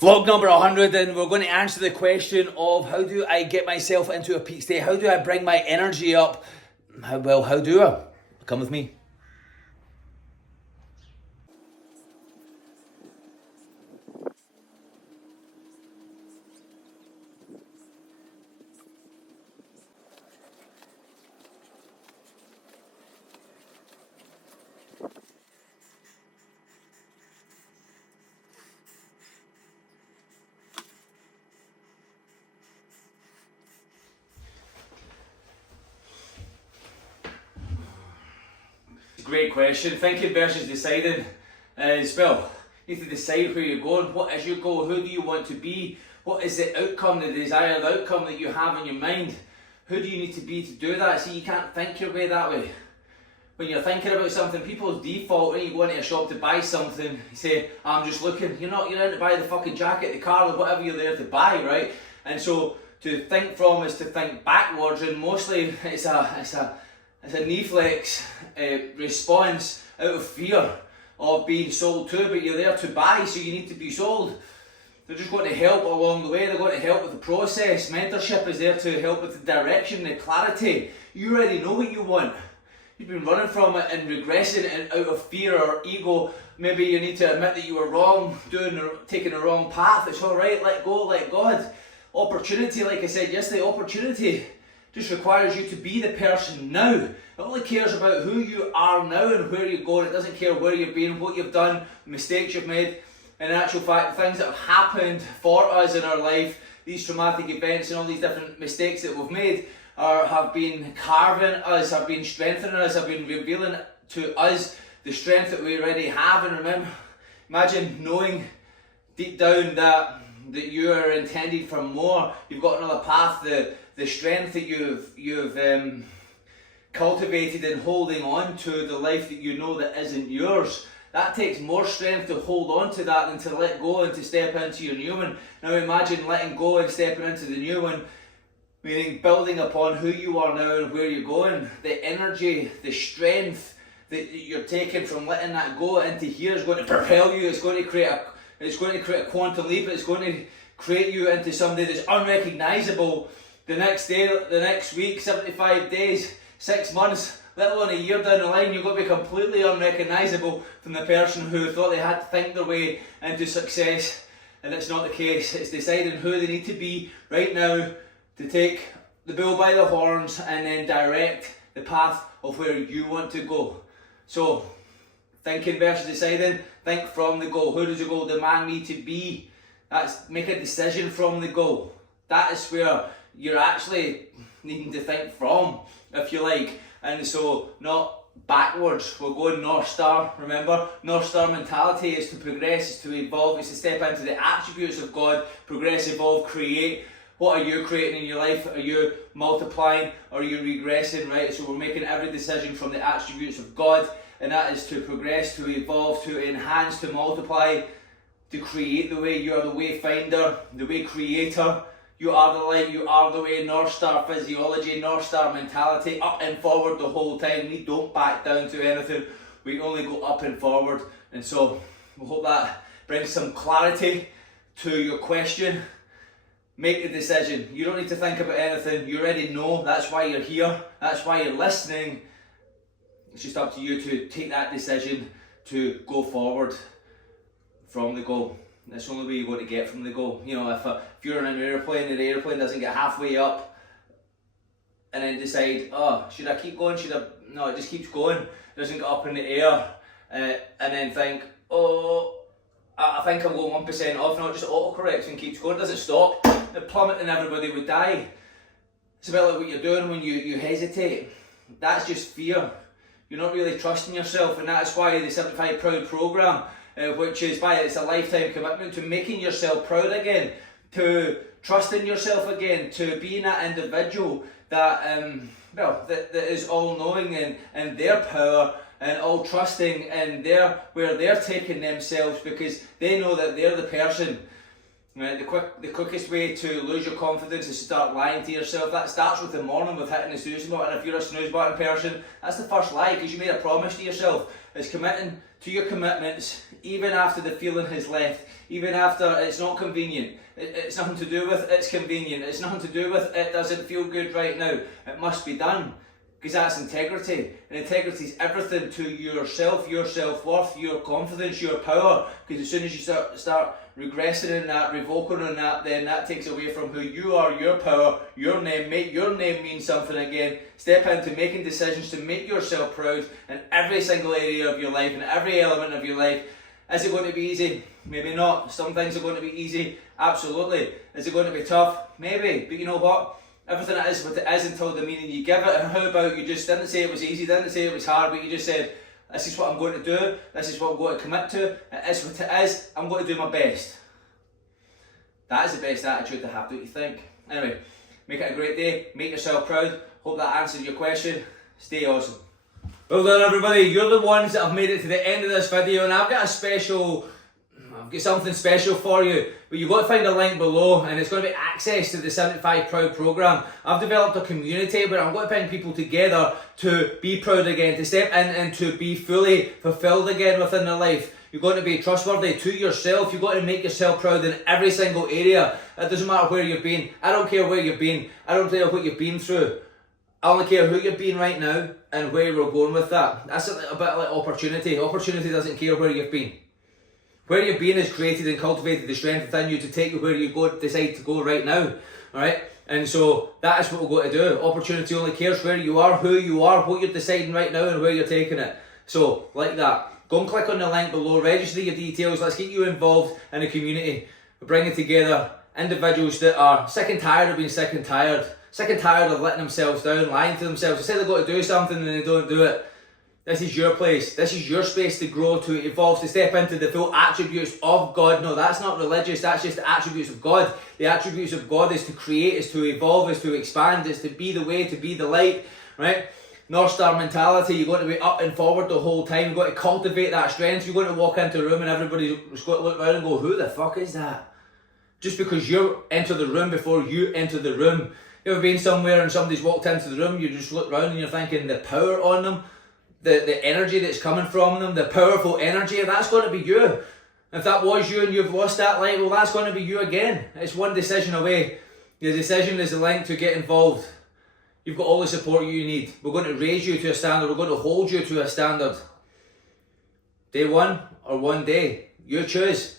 Vlog number 100, and we're going to answer the question of how do I get myself into a peak state? How do I bring my energy up? How do I? Come with me. Great question. Thinking versus deciding is, well, you need to decide where you're going. What is your goal? Who do you want to be? What is the outcome, the desired outcome that you have in your mind? Who do you need to be to do that? See, you can't think your way that way. When you're thinking about something, people's default, when you go into a shop to buy something, you say, I'm just looking. You're in to buy the fucking jacket, the car, or whatever you're there to buy, right? And so to think from is to think backwards, and mostly it's a knee flex response out of fear of being sold to, but you're there to buy, so you need to be sold. They're just going to help along the way. They're going to help with the process. Mentorship is there to help with the direction, the clarity. You already know what you want. You've been running from it and regressing and out of fear or ego. Maybe you need to admit that you were wrong, taking the wrong path. It's alright, let go, let God. Opportunity, like I said yesterday, opportunity just requires you to be the person now. It only cares about who you are now and where you're going. It doesn't care where you've been, what you've done, the mistakes you've made. And in actual fact, the things that have happened for us in our life, these traumatic events and all these different mistakes that we've made have been carving us, have been strengthening us, have been revealing to us the strength that we already have. And remember, imagine knowing deep down that you are intended for more. You've got another path. The strength that you've cultivated in holding on to the life that you know that isn't yours. That takes more strength to hold on to that than to let go and to step into your new one. Now imagine letting go and stepping into the new one, meaning building upon who you are now and where you're going. The energy, the strength that you're taking from letting that go into here is going to propel you. It's going to create a quantum leap. It's going to create you into somebody that's unrecognizable the next day, the next week, 75 days, 6 months, let alone a year down the line. You're going to be completely unrecognizable from the person who thought they had to think their way into success. And it's not the case. It's deciding who they need to be right now to take the bull by the horns and then direct the path of where you want to go. So, thinking versus deciding, think from the goal. Who does the goal demand me to be? That's make a decision from the goal. That is where you're actually needing to think from, if you like. And so, not backwards. We're going North Star, remember? North Star mentality is to progress, is to evolve, is to step into the attributes of God, progress, evolve, create. What are you creating in your life? Are you multiplying? Or are you regressing, right? So we're making every decision from the attributes of God, and that is to progress, to evolve, to enhance, to multiply, to create the way. You are the way finder, the way creator. You are the light, you are the way. North Star physiology, North Star mentality, up and forward the whole time. We don't back down to anything. We only go up and forward. And so, we hope that brings some clarity to your question. Make the decision. You don't need to think about anything. You already know. That's why you're here. That's why you're listening. It's just up to you to take that decision to go forward from the goal. That's the only way you're going to get from the goal. You know, if you're in an airplane and the airplane doesn't get halfway up and then decide, oh, should I keep going? No, it just keeps going. It doesn't get up in the air and then think, oh, I think I'm going 1% off. No, it just autocorrects and keeps going. It doesn't stop. It plummets and everybody would die. It's a bit like what you're doing when you hesitate. That's just fear. You're not really trusting yourself, and that's why the 75 Proud programme, which is why it's a lifetime commitment to making yourself proud again, to trusting yourself again, to being that individual that that is all-knowing and their power and all trusting in where they're taking themselves, because they know that they're the person Right? The quickest way to lose your confidence is to start lying to yourself. That starts with the morning, with hitting the snooze button. If you're a snooze button person, that's the first lie, because you made a promise to yourself. It's committing to your commitments, even after the feeling has left, even after it's not convenient. It's nothing to do with it's convenient. It's nothing to do with it doesn't feel good right now. It must be done. Because that's integrity. And integrity is everything to yourself, your self-worth, your confidence, your power. Because as soon as you start regressing in that, revoking on that, then that takes away from who you are, your power, your name. Make your name mean something again. Step into making decisions to make yourself proud in every single area of your life, in every element of your life. Is it going to be easy? Maybe not. Some things are going to be easy. Absolutely. Is it going to be tough? Maybe. But you know what? Everything is what it is until the meaning you give it. And how about you just didn't say it was easy, didn't say it was hard, but you just said, this is what I'm going to do, this is what I'm going to commit to, it is what it is, I'm going to do my best. That is the best attitude to have, don't you think? Anyway, make it a great day, make yourself proud. Hope that answered your question. Stay awesome. Well done everybody, you're the ones that have made it to the end of this video, and I've got something special for you, but you've got to find a link below, and it's going to be access to the 75 Proud program. I've developed a community where I'm going to bring people together to be proud again, to step in and to be fully fulfilled again within their life. You're going to be trustworthy to yourself. You've got to make yourself proud in every single area. It doesn't matter where you've been. I don't care where you've been. I don't care what you've been through. I only care who you've been right now and where we're going with that. That's a bit like opportunity. Opportunity doesn't care where you've been. Where you've been has created and cultivated the strength within you to take you where you decide to go right now. Alright? And so that is what we're going to do. Opportunity only cares where you are, who you are, what you're deciding right now, and where you're taking it. So, like that. Go and click on the link below, register your details, let's get you involved in the community. We're bringing together individuals that are sick and tired of being sick and tired of letting themselves down, lying to themselves. They say they've got to do something and they don't do it. This is your place. This is your space to grow, to evolve, to step into the full attributes of God. No, that's not religious. That's just the attributes of God. The attributes of God is to create, is to evolve, is to expand, is to be the way, to be the light, right? North Star mentality. You're going to be up and forward the whole time. You've got to cultivate that strength. You're going to walk into a room and everybody's going to look around and go, who the fuck is that? Just because you enter the room before you enter the room. You ever been somewhere and somebody's walked into the room, you just look around and you're thinking the power on them, the energy that's coming from them, the powerful energy, that's going to be you. If that was you and you've lost that light, well, that's going to be you again. It's one decision away. The decision is the link to get involved. You've got all the support you need. We're going to raise you to a standard. We're going to hold you to a standard. Day one or one day. You choose.